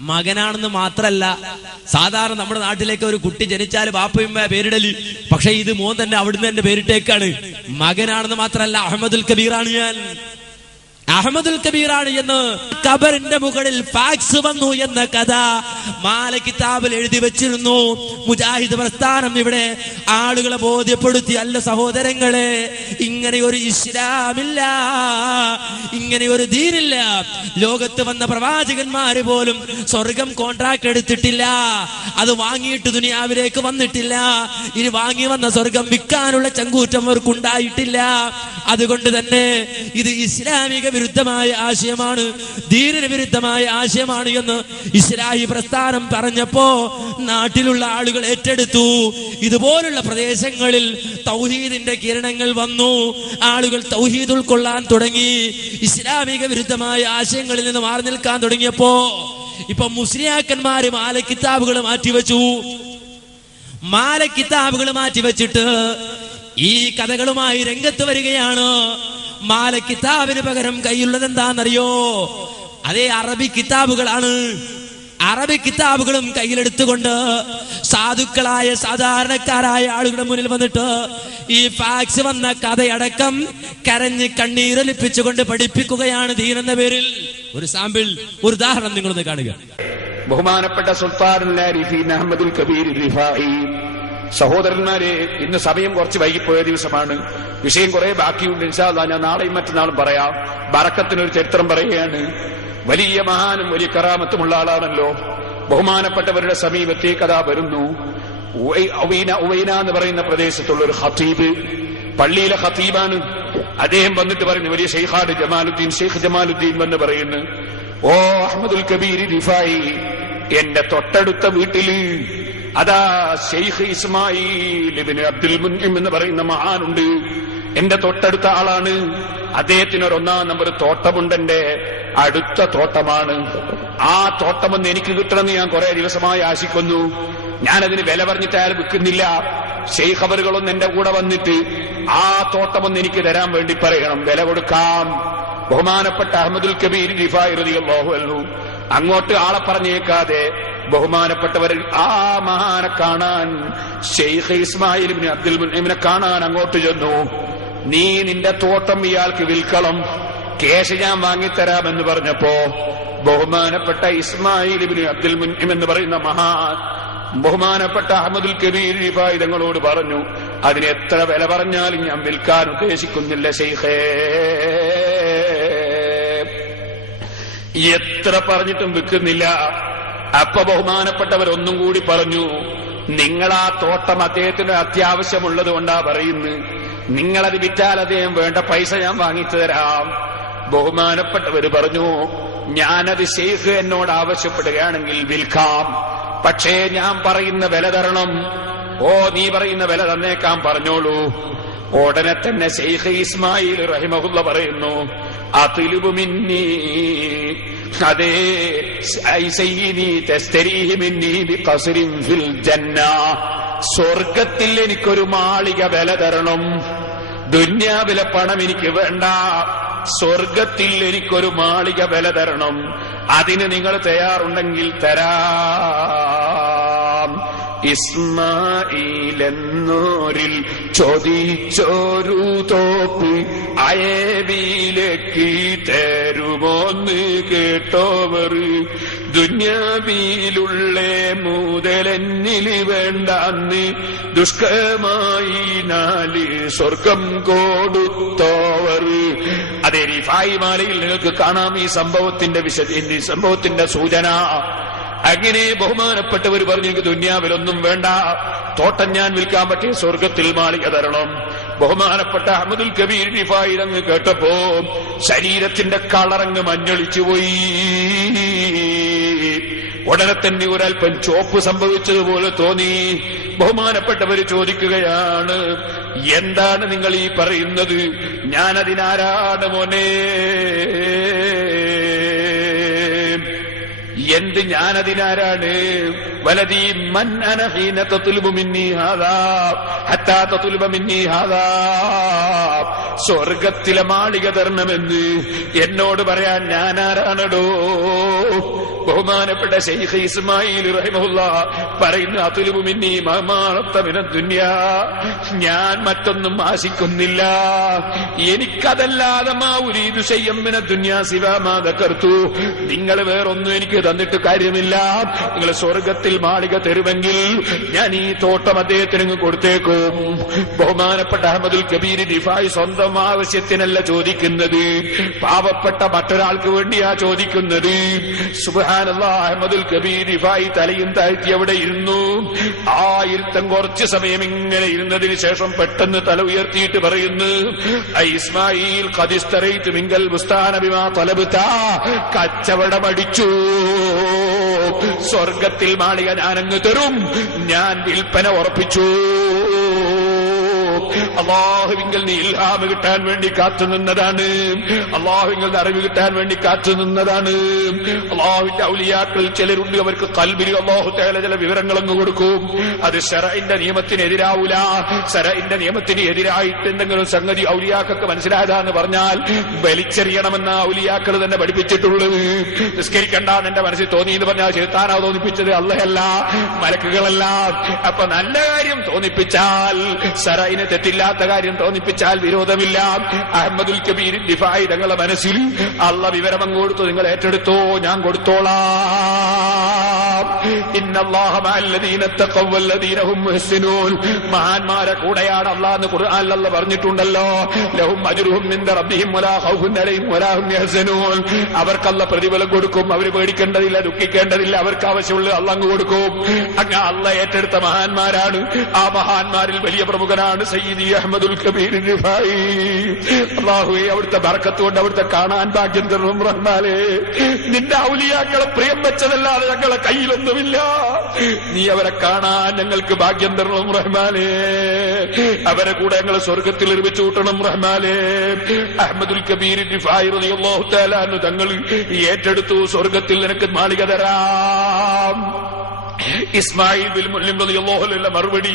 മകനാണെന്ന് മാത്രല്ല സാധാരണ നമ്മുടെ നാട്ടിലേക്ക് ഒരു കുട്ടി ജനിച്ചാൽ ബാപ്പയും പേരിടലി. പക്ഷെ ഇത് മോൻ തന്നെ അവിടുന്ന് തന്നെ പേരിട്ടേക്കാണ്. മകനാണെന്ന് മാത്രല്ല അഹമ്മദുൽ കബീറാണ് ഞാൻ. അഹമ്മദുൽ കബീറാണ് എന്ന് കബറിന്റെ മുകളിൽ ഫാക്സ് വന്നു എന്ന കഥ മാല കിതാബിൽ എഴുതി വെച്ചിരുന്നു. മുജാഹിദ് പ്രസ്ഥാനം ഇവിടെ ആളുകളെ ബോധ്യപ്പെടുത്തി അല്ല സഹോദരങ്ങളെ ഇങ്ങനെ ഒരു ഇസ്ലാമില്ല ഇങ്ങനെ ഒരു ദീനില്ല. ലോകത്ത് വന്ന പ്രവാചകന്മാര് പോലും സ്വർഗം കോൺട്രാക്ട് എടുത്തിട്ടില്ല. അത് വാങ്ങിയിട്ട് ദുനിയാവിലേക്ക് വന്നിട്ടില്ല. ഇനി വാങ്ങി വന്ന സ്വർഗം വിൽക്കാനുള്ള ചങ്കൂറ്റം അവർക്കുണ്ടായിട്ടില്ല. അതുകൊണ്ട് തന്നെ ഇത് ഇസ്ലാമിക വിരുദ്ധമായ ആശയമാണ് ധീരന് വിരുദ്ധമായ ആശയമാണ് എന്ന് ഇസ്ലാഹി പ്രസ്ഥാനം പറഞ്ഞപ്പോ നാട്ടിലുള്ള ആളുകൾ ഏറ്റെടുത്തു. ഇതുപോലുള്ള പ്രദേശങ്ങളിൽ തൗഹീദിന്റെ കിരണങ്ങൾ വന്നു. ആളുകൾ തൗഹീദ് ഉൾക്കൊള്ളാൻ തുടങ്ങി. ഇസ്ലാമിക വിരുദ്ധമായ ആശയങ്ങളിൽ നിന്ന് മാറി നിൽക്കാൻ തുടങ്ങിയപ്പോ ഇപ്പൊ മുസ്ലിയാക്കന്മാര് മാല കിതാബുകൾ മാറ്റിവെച്ചു. മാല കിതാബുകൾ മാറ്റിവെച്ചിട്ട് ഈ കഥകളുമായി രംഗത്ത് വരികയാണ്. മാല കിതാബിന് പകരം കയ്യിലുള്ളത് എന്താണെന്നറിയോ? അതേ അറബി കിതാബുകളാണ്. അറബി കിതാബുകളും കയ്യിലെടുത്തുകൊണ്ട് സാധുക്കളായ സാധാരണക്കാരായ ആളുകളുടെ മുന്നിൽ വന്നിട്ട് ഈ ഫാക്സ് വന്ന കഥയടക്കം കരഞ്ഞ് കണ്ണീരൊലിപ്പിച്ചുകൊണ്ട് പഠിപ്പിക്കുകയാണ് ദീൻ എന്ന പേരിൽ. ഒരു സാമ്പിൾ ഒരു ഉദാഹരണം നിങ്ങളൊന്ന് കാണുക. ബഹുമാനപ്പെട്ട സുൽത്താൻ അഹമ്മദുൽ കബീർ റിഫായി. സഹോദരന്മാരെ ഇന്ന് സമയം കുറച്ച് വൈകിപ്പോയ ദിവസമാണ്. വിഷയം കുറെ ബാക്കിയുണ്ട് ഇൻഷാല്ലാ ഞാൻ നാളെയും മറ്റന്നാളും പറയാം. ബറക്കത്തിനൊരു ചരിത്രം പറയുകയാണ്. വലിയ മഹാനും വലിയ കറാമത്തുമുള്ള ആളാണല്ലോ. ബഹുമാനപ്പെട്ടവരുടെ സമീപത്തെ അതാ വരുന്നു. ഉവൈ- ഉവൈന ഉവൈന എന്ന് പറയുന്ന പ്രദേശത്തുള്ള ഒരു ഹത്തീബ് പള്ളിയിലെ ഹത്തീബാണ് അദ്ദേഹം വന്നിട്ട് പറയുന്നു വലിയ ഷെയ്ഖാട് ജമാലുദ്ദീൻ ഷെയ്ഖ് ജമാലുദ്ദീൻ വന്ന് പറയുന്നു. ഓ അഹമ്മദുൽ കബീർ റിഫായി എന്റെ തൊട്ടടുത്ത വീട്ടിൽ അതാ ഷെയ്ഖ് ഇസ്മായിൽ ഇബ്നു അബ്ദുൽ മുൻഇം എന്ന് പറയുന്ന മഹാനുണ്ട്. എന്റെ തൊട്ടടുത്ത ആളാണ്. അദ്ദേഹത്തിന് ഒരു ഒന്നാം നമ്പർ തോട്ടമുണ്ട് എന്റെ അടുത്ത തോട്ടമാണ്. ആ തോട്ടമൊന്ന് എനിക്ക് കിട്ടണമെന്ന് ഞാൻ കുറെ ദിവസമായി ആശിക്കുന്നു. ഞാനതിന് വില പറഞ്ഞിട്ട് അയാൾ വിൽക്കുന്നില്ല. ഷെയ്ഖ് അവറുകളൊന്ന് എന്റെ കൂടെ വന്നിട്ട് ആ തോട്ടമൊന്ന് എനിക്ക് തരാൻ വേണ്ടി പറയണം. വില കൊടുക്കാം. ബഹുമാനപ്പെട്ട അഹമ്മദുൽ കബീർ റിഫായി അൻഹു. അങ്ങോട്ട് ആളെ പറഞ്ഞേക്കാതെ ബഹുമാനപ്പെട്ടവർ ആ മഹാനെ കാണാൻ ഷെയ്ഖ് ഇസ്മായിൽ അബ്ദുൽ മുൻഇമിനെ കാണാൻ അങ്ങോട്ട് ചെന്നു. നീ നിന്റെ തോട്ടം ഇയാൾക്ക് വിൽക്കണം കേസ് ഞാൻ വാങ്ങിത്തരാമെന്ന് പറഞ്ഞപ്പോ ബഹുമാനപ്പെട്ട ഇസ്മായിൽ അബ്ദുൽ മുൻഇം എന്ന് പറയുന്ന മഹാൻ ബഹുമാനപ്പെട്ട അഹമ്മദുൽ കബീർ തങ്ങളോട് പറഞ്ഞു അതിന് എത്ര വില പറഞ്ഞാലും ഞാൻ വിൽക്കാൻ ഉദ്ദേശിക്കുന്നില്ല ഷെയ്ഖേ എത്ര പറഞ്ഞിട്ടും വിൽക്കുന്നില്ല. അപ്പൊ ബഹുമാനപ്പെട്ടവർ ഒന്നും കൂടി പറഞ്ഞു നിങ്ങൾ ആ തോട്ടം അദ്ദേഹത്തിന് അത്യാവശ്യമുള്ളത് കൊണ്ടാ പറയുന്നത് നിങ്ങളത് വിറ്റാൽ അദ്ദേഹം വേണ്ട പൈസ ഞാൻ വാങ്ങിച്ചു തരാം. ബഹുമാനപ്പെട്ടവർ പറഞ്ഞു ഞാനത് ഷെയ്ഖ് എന്നോട് ആവശ്യപ്പെടുകയാണെങ്കിൽ വിൽക്കാം. പക്ഷേ ഞാൻ പറയുന്ന വില തരണം. ഓ നീ പറയുന്ന വില തന്നേക്കാൻ പറഞ്ഞോളൂ. ഉടനെ തന്നെ ഷെയ്ഖ് ഇസ്മായിൽ റഹിമഹുല്ല പറയുന്നു അതിലുബു മിന്നി അതേ സ്വർഗത്തിൽ എനിക്കൊരു മാളിക വില തരണം. ദുന്യാവിലെ പണം എനിക്ക് വേണ്ട. സ്വർഗത്തിൽ എനിക്കൊരു മാളിക വില തരണം. അതിന് നിങ്ങൾ തയ്യാറുണ്ടെങ്കിൽ തരാം. ഇസ്മായിലെന്നോരിൽ ചോദിച്ചോരു തോപ്പ് അയവിയിലേക്ക് തരുമോന്ന് കേട്ടോവർ. ദുന്യാവിയിലുള്ള മൂതലെന്നിൽ വേണ്ടാന്ന് ദുഷ്കരമായി നാല് സ്വർഗം കൊടുത്തോവർ. അതെ റിഫായി മാലയിൽ നിങ്ങൾക്ക് കാണാം ഈ സംഭവത്തിന്റെ വിശദ സംഭവത്തിന്റെ സൂചന. അങ്ങനെ ബഹുമാനപ്പെട്ടവർ പറഞ്ഞു എനിക്ക് ദുന്യാവിലൊന്നും വേണ്ട. തോട്ടം ഞാൻ വിൽക്കാൻ പറ്റിയ സ്വർഗത്തിൽ മാളിക തരണം. ബഹുമാനപ്പെട്ട അഹമ്മദുൽ കബീർ നിഫായി അങ്ങ് കേട്ടപ്പോ ശരീരത്തിന്റെ കളറങ്ങ് മഞ്ഞളിച്ചു പോയി. ഉടനെ തന്നെ ഒരൽപ്പം ചോപ്പ് സംഭവിച്ചതുപോലെ തോന്നി. ബഹുമാനപ്പെട്ടവര് ചോദിക്കുകയാണ് എന്താണ് നിങ്ങൾ ഈ പറയുന്നത്? ഞാനതിനാരാണ് മോനെ? എന്ത് ഞാനതിനാരാണ് സ്വർഗത്തിലെ മാളിക തരണമെന്ന് എന്നോട് പറയാൻ ഞാൻ ആരാണടോ ബഹുമാനപ്പെട്ട ഷെയ്ഖ് ഇസ്മായിൽ റഹിമുള്ള പറയുന്ന അതുലുമിന്നി മിന്നി മമാണത്തമിന ദുന്യാ. ഞാൻ മറ്റൊന്നും ആശിക്കുന്നില്ല. എനിക്കതല്ലാതെ മാവുരീതു ചെയ്യമ്മിന ദുന്യാ ശിവമാതക്കർത്തു നിങ്ങൾ വേറൊന്നും എനിക്ക് തന്നിട്ട് കാര്യമില്ല. നിങ്ങൾ സ്വർഗത്തിൽ മാളിക തരുമെങ്കിൽ ഞാൻ ഈ തോട്ടം അദ്ദേഹത്തിന് കൊടുത്തേക്കും. ബഹുമാനപ്പെട്ട അഹമ്മദുൽ കബീർ ഡിഫായി സ്വന്തം ആവശ്യത്തിനല്ല ചോദിക്കുന്നത്. പാവപ്പെട്ട മറ്റൊരാൾക്ക് വേണ്ടിയാ ചോദിക്കുന്നത്. സുബാനല്ല അഹമ്മദുൽ കബീർ ഡിഫായി തലയും താഴ്ത്തി അവിടെ ഇരുന്നു. ആ ഇരുത്തം കുറച്ച് സമയം ഇങ്ങനെ ഇരുന്നതിന് ശേഷം പെട്ടെന്ന് തല ഉയർത്തിയിട്ട് പറയുന്നു "ഐ ഇസ്മായിൽ ഖദിസ്തറൈത്ത് മിങ്കൽ കച്ചവടമടിച്ചു സ്വർഗത്തിൽ മാളിക ഞാനങ്ങ് തരും. ഞാൻ വിൽപ്പന ഉറപ്പിച്ചു. അള്ളാഹുവിങ്കൽ നീ ഇൽഹാമ് കിട്ടാൻ വേണ്ടി കാത്തു നിന്നതാണ്. അള്ളാഹുവിങ്കൽ അറിവ് കിട്ടാൻ വേണ്ടി കാത്തു നിന്നതാണ്. അള്ളാഹുവിന്റെ ഔലിയാക്കളിൽ ചിലരുണ്ട് അവർക്ക് കൽബിൽ അള്ളാഹു തേല ചില വിവരങ്ങൾ അങ്ങ് കൊടുക്കും. അത് ഷറഇന്റെ നിയമത്തിനെതിരാവൂല ഷറഇന്റെ നിയമത്തിന് എതിരായിട്ട് എന്തെങ്കിലും സംഗതി ഔലിയാക്കൊക്കെ മനസ്സിലായതാന്ന് പറഞ്ഞാൽ വലിച്ചെറിയണമെന്ന ഔലിയാക്കൾ തന്നെ പഠിപ്പിച്ചിട്ടുള്ളത് നിസ്കരിക്കണ്ട എന്റെ മനസ്സിൽ തോന്നി എന്ന് പറഞ്ഞാൽ ചേത്താനാ തോന്നിപ്പിച്ചത്. അള്ളയല്ല മലക്കുകളല്ല. അപ്പൊ നല്ല കാര്യം തോന്നിപ്പിച്ചാൽ സറയിന് തെറ്റില്ലാത്ത കാര്യം തോന്നിപ്പിച്ചാൽ വിരോധമില്ല. അഹമ്മദുൽ കബീർ ഡിഫായി തങ്ങളുടെ മനസ്സിൽ അള്ള വിവരം അങ്ങ് കൊടുത്തു നിങ്ങൾ ഏറ്റെടുത്തോ ഞാൻ കൊടുത്തോളാം. മഹാന്മാരെ കൂടെയാണ് അള്ളാഹ് ഖുർആനിൽ അല്ല പറഞ്ഞിട്ടുണ്ടല്ലോ. ലഹും അജുരുഹും അവർക്കല്ല പ്രതിഫലം കൊടുക്കും അവർ പേടിക്കേണ്ടതില്ല ദുഃഖിക്കേണ്ടതില്ല അവർക്ക് ആവശ്യമുള്ള അള്ളങ്ങ് കൊടുക്കും. അങ്ങ് അല്ല ഏറ്റെടുത്ത മഹാന്മാരാണ്. ആ മഹാന്മാരിൽ വലിയ പ്രമുഖനാണ് സയ്യിദി അഹമ്മദുൽ കബീർ റിഫായി. അള്ളാഹുവെ അവിടുത്തെ ബർക്കത്തുകൊണ്ട് അവിടുത്തെ കാണാൻ ഭാഗ്യം തരണം റഹ്മാനെ. നിന്റെ ഔലിയാക്കളെ പ്രിയം വെച്ചതല്ലാതെ ഞങ്ങളെ കയ്യിലൊന്നുമില്ല. നീ അവരെ കാണാൻ ഞങ്ങൾക്ക് ഭാഗ്യം തരണം റഹ്മാനെ. അവരെ കൂടെ ഞങ്ങൾ സ്വർഗത്തിൽ ഒരുമിച്ച് കൂട്ടണം റഹ്മാനെ. അഹമ്മദുൽ കബീർ തആല അൻഹു തങ്ങൾ ഏറ്റെടുത്തു. സ്വർഗത്തിൽ നിനക്ക് മാളിക തരാം. ഇസ്മായിൽ ബിൽ മുല്ലിം മറുപടി